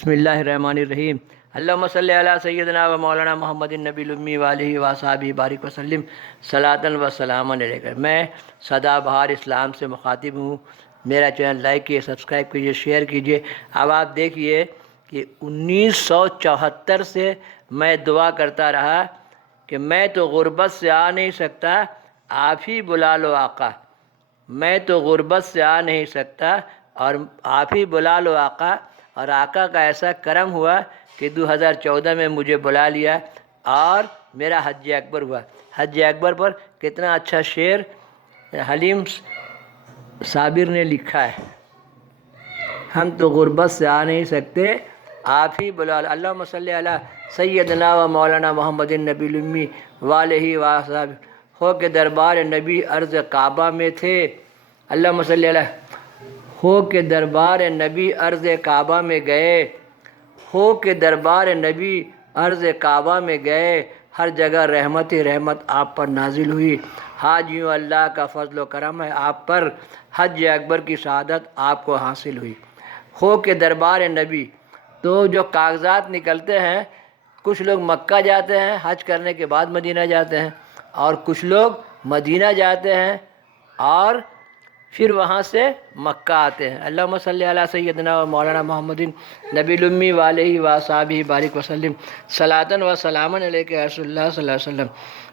بسم اللہ الرحمن الرحیم۔ اللہم صلی علی سیدنا و مولانا محمد النبی الامی والہ وصحبہ بارک وسلم صلاۃ و سلام علیہ۔ میں سدا بہار اسلام سے مخاطب ہوں۔ میرا چینل لائک کیجیے، سبسکرائب کیجیے، شیئر کیجیے۔ اب آپ دیکھیے کہ 1974 سے میں دعا کرتا رہا کہ میں تو غربت سے آ نہیں سکتا، آپ ہی بلا لو آقا۔ میں تو غربت سے آ نہیں سکتا اور آپ ہی بلا لو آقا۔ اور آقا کا ایسا کرم ہوا کہ 2014 میں مجھے بلا لیا اور میرا حج اکبر ہوا۔ حج اکبر پر کتنا اچھا شعر حلیم صابر نے لکھا ہے، ہم تو غربت سے آ نہیں سکتے، آپ ہی بلا لو۔ اللہم صلی علی سیدنا و مولانا محمد النبی الامی والہ وصحبہ۔ ہو کے دربار نبی عرض کعبہ میں تھے، اللہم صلی علی ہو کے دربار نبی عرض کعبہ میں گئے، ہو کے دربار نبی عرض کعبہ میں گئے، ہر جگہ رحمت ہی رحمت آپ پر نازل ہوئی۔ حاج یوں اللہ کا فضل و کرم ہے آپ پر، حج اکبر کی سعادت آپ کو حاصل ہوئی۔ ہو کے دربار نبی، تو جو کاغذات نکلتے ہیں، کچھ لوگ مکہ جاتے ہیں، حج کرنے کے بعد مدینہ جاتے ہیں، اور کچھ لوگ مدینہ جاتے ہیں اور پھر وہاں سے مکہ آتے ہیں۔ اللہم صلی علی سیدنا و مولانا محمد نبی الامی والہ وصحبہ بارک وسلم صلاۃ و سلام علیہ یا رسول اللہ صلی اللہ علیہ وسلم۔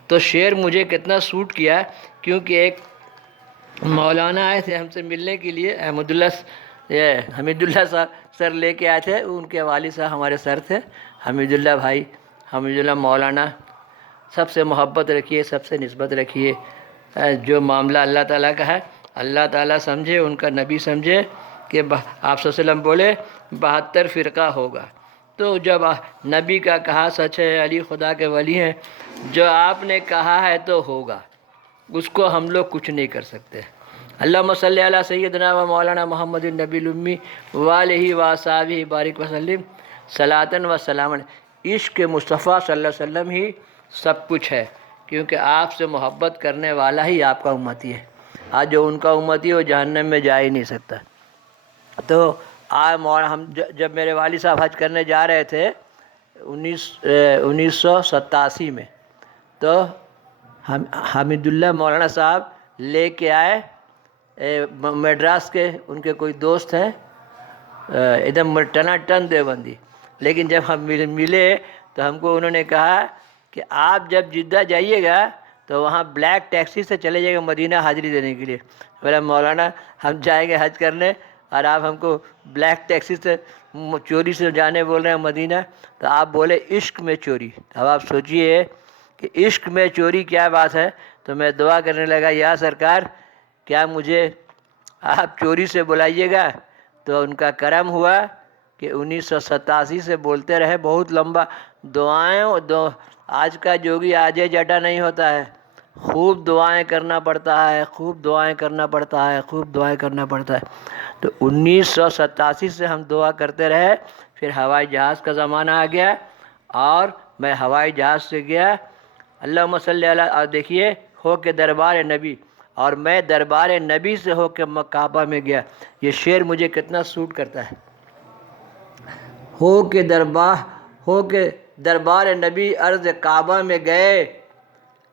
تو شعر مجھے کتنا سوٹ کیا، کیونکہ ایک مولانا آئے تھے ہم سے ملنے کے لیے، حمید اللہ صاحب سر لے کے آئے تھے، ان کے والد صاحب ہمارے سر تھے، حمید اللہ بھائی، حمید اللہ مولانا۔ سب سے محبت رکھیے، سب سے نسبت رکھیے۔ جو معاملہ اللہ تعالیٰ کا ہے، اللہ تعالیٰ سمجھے، ان کا نبی سمجھے کہ آپ صلی اللہ علیہ وسلم بولے 72 فرقہ ہوگا۔ تو جب نبی کا کہا سچ ہے، علی خدا کے ولی ہیں، جو آپ نے کہا ہے تو ہوگا، اس کو ہم لوگ کچھ نہیں کر سکتے۔ اللہم صلی علی سیدنا و مولانا محمد النبی الامی والہ وصحبہ بارک وسلم صلاۃ و سلام علیہ۔ عشق مصطفیٰ صلی اللہ علیہ وسلم ہی سب کچھ ہے، کیونکہ آپ سے محبت کرنے والا ہی آپ کا امتی ہے۔ آج جو ان کا امتی ہے وہ جہنم میں جا ہی نہیں سکتا۔ تو ہم جب میرے والد صاحب حج کرنے جا رہے تھے 1987 میں، تو حمید اللہ مولانا صاحب لے کے آئے میڈراس کے، ان کے کوئی دوست ہیں ایک دم ٹن دیوبندی، لیکن جب ہم ملے تو ہم کو انہوں نے کہا کہ آپ جب جدہ جائیے گا تو وہاں بلیک ٹیکسی سے چلے جائے گا مدینہ حاضری دینے کے لیے۔ بولا مولانا ہم جائیں گے حج کرنے اور آپ ہم کو بلیک ٹیکسی سے چوری سے جانے بول رہے ہیں مدینہ، تو آپ بولے عشق میں چوری۔ اب آپ سوچئے کہ عشق میں چوری کیا بات ہے۔ تو میں دعا کرنے لگا، یا سرکار کیا مجھے آپ چوری سے بلائیے گا؟ تو ان کا کرم ہوا کہ 1987 سے بولتے رہے، بہت لمبا دعائیں۔ آج کا جوگی آجے جٹا نہیں ہوتا ہے، خوب دعائیں کرنا پڑتا ہے، خوب دعائیں کرنا پڑتا ہے، خوب دعائیں کرنا پڑتا ہے۔ تو 1987 سے ہم دعا کرتے رہے۔ پھر ہوائی جہاز کا زمانہ آ گیا اور میں ہوائی جہاز سے گیا۔ اللہم صلی علی، اور دیکھیے ہو کے دربار نبی، اور میں دربار نبی سے ہو کے کعبہ میں گیا۔ یہ شعر مجھے کتنا سوٹ کرتا ہے۔ ہو کے دربار نبی عرض کعبہ میں گئے،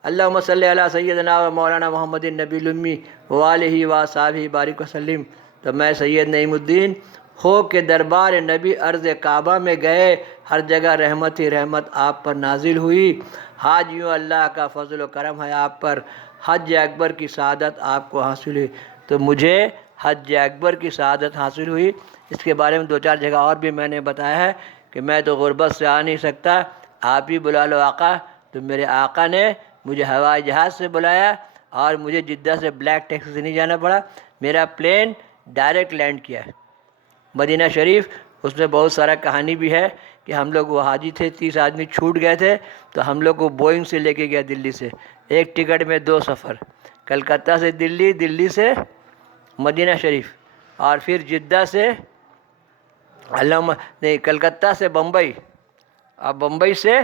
اللہم صلی علی سیدنا و مولانا محمد النبی الامی والہ وصحبہ بارک وسلم۔ تو میں سید نعیم الدین ہو کے دربار نبی عرض کعبہ میں گئے، ہر جگہ رحمت ہی رحمت آپ پر نازل ہوئی۔ حاج یوں اللہ کا فضل و کرم ہے آپ پر، حج اکبر کی سعادت آپ کو حاصل ہوئی۔ تو مجھے حج اکبر کی سعادت حاصل ہوئی۔ اس کے بارے میں 2-4 جگہ اور بھی میں نے بتایا ہے کہ میں تو غربت سے آ نہیں سکتا، آپ ہی بلا لو آقا۔ تو میرے آقا نے مجھے ہوائی جہاز سے بلایا اور مجھے جدہ سے بلیک ٹیکسی سے نہیں جانا پڑا، میرا پلین ڈائریکٹ لینڈ کیا ہے مدینہ شریف۔ اس میں بہت سارا کہانی بھی ہے کہ ہم لوگ وہ حاجی تھے، 30 آدمی چھوٹ گئے تھے، تو ہم لوگ کو بوئنگ سے لے کے گیا دلی سے، ایک ٹکٹ میں 2 سفر، کلکتہ سے دلی، دلی سے مدینہ شریف، اور پھر جدہ سے کلکتہ سے بمبئی، اور بمبئی سے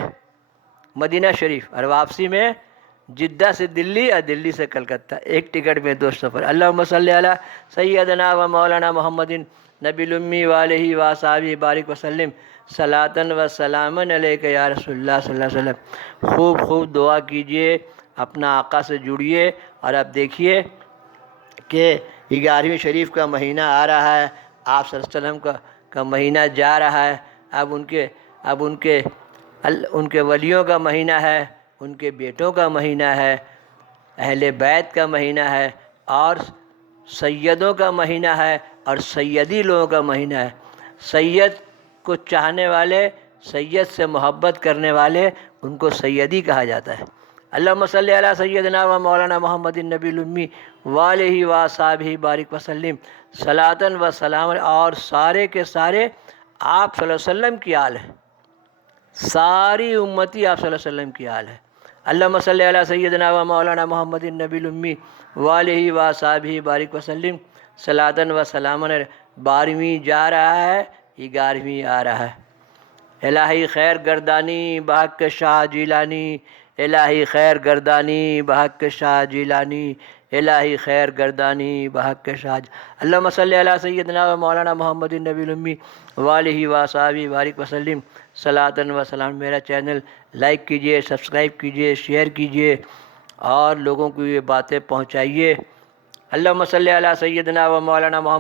مدینہ شریف، اور واپسی میں جدہ سے دلی اور دلی سے کلکتہ، ایک ٹکٹ میں 2 سفر۔ اللہم صلی علی سیدنا و مولانا محمد نبی الامی علیہ وصحبہ بارک وسلم صلاۃً و سلامً علیک یا رسول اللہ صلی اللہ علیہ وسلم۔ خوب خوب دعا کیجئے، اپنا آقا سے جڑیے۔ اور اب دیکھیے کہ 11ویں شریف کا مہینہ آ رہا ہے، آپ صلی اللہ علیہ وسلم کا مہینہ جا رہا ہے۔ اب ان کے ولیوں کا مہینہ ہے، ان کے بیٹوں کا مہینہ ہے، اہل بیت کا مہینہ ہے، اور سیدوں کا مہینہ ہے، اور سیدی لوگوں کا مہینہ ہے۔ سید کو چاہنے والے، سید سے محبت کرنے والے، ان کو سیدی کہا جاتا ہے۔ اللہم صلی علی سیدنا و مولانا محمد النبی الامی وآلہ وصحبہ بارک وسلم صلاۃً و سلام، اور سارے کے سارے آپ صلی اللہ علیہ وسلم کی آل ہے، ساری امتی آپ صلی اللہ علیہ وسلم کی آل ہے۔ اللہم صلی علی سیدنا و مولانا محمد النبی الامی وآلہ وصحبہ بارک وسلم صلاۃً و سلام۔ 12ویں جا رہا ہے، 11ویں آ رہا ہے۔ الہی خیر گردانی بحق شاہ جیلانی، الہی خیر گردانی بحق شاہ جیلانی، الہی خیر گردانی بحق شاہ اللہم صلی علی سیدنا و مولانا محمد النبی الامی وآلہ وصحبہ بارک وسلم صلاۃً و سلام۔ میرا چینل لائک کیجئے، سبسکرائب کیجئے، شیئر کیجئے، اور لوگوں کو یہ باتیں پہنچائیے۔ اللہم صلی علی سیدنا و مولانا محمد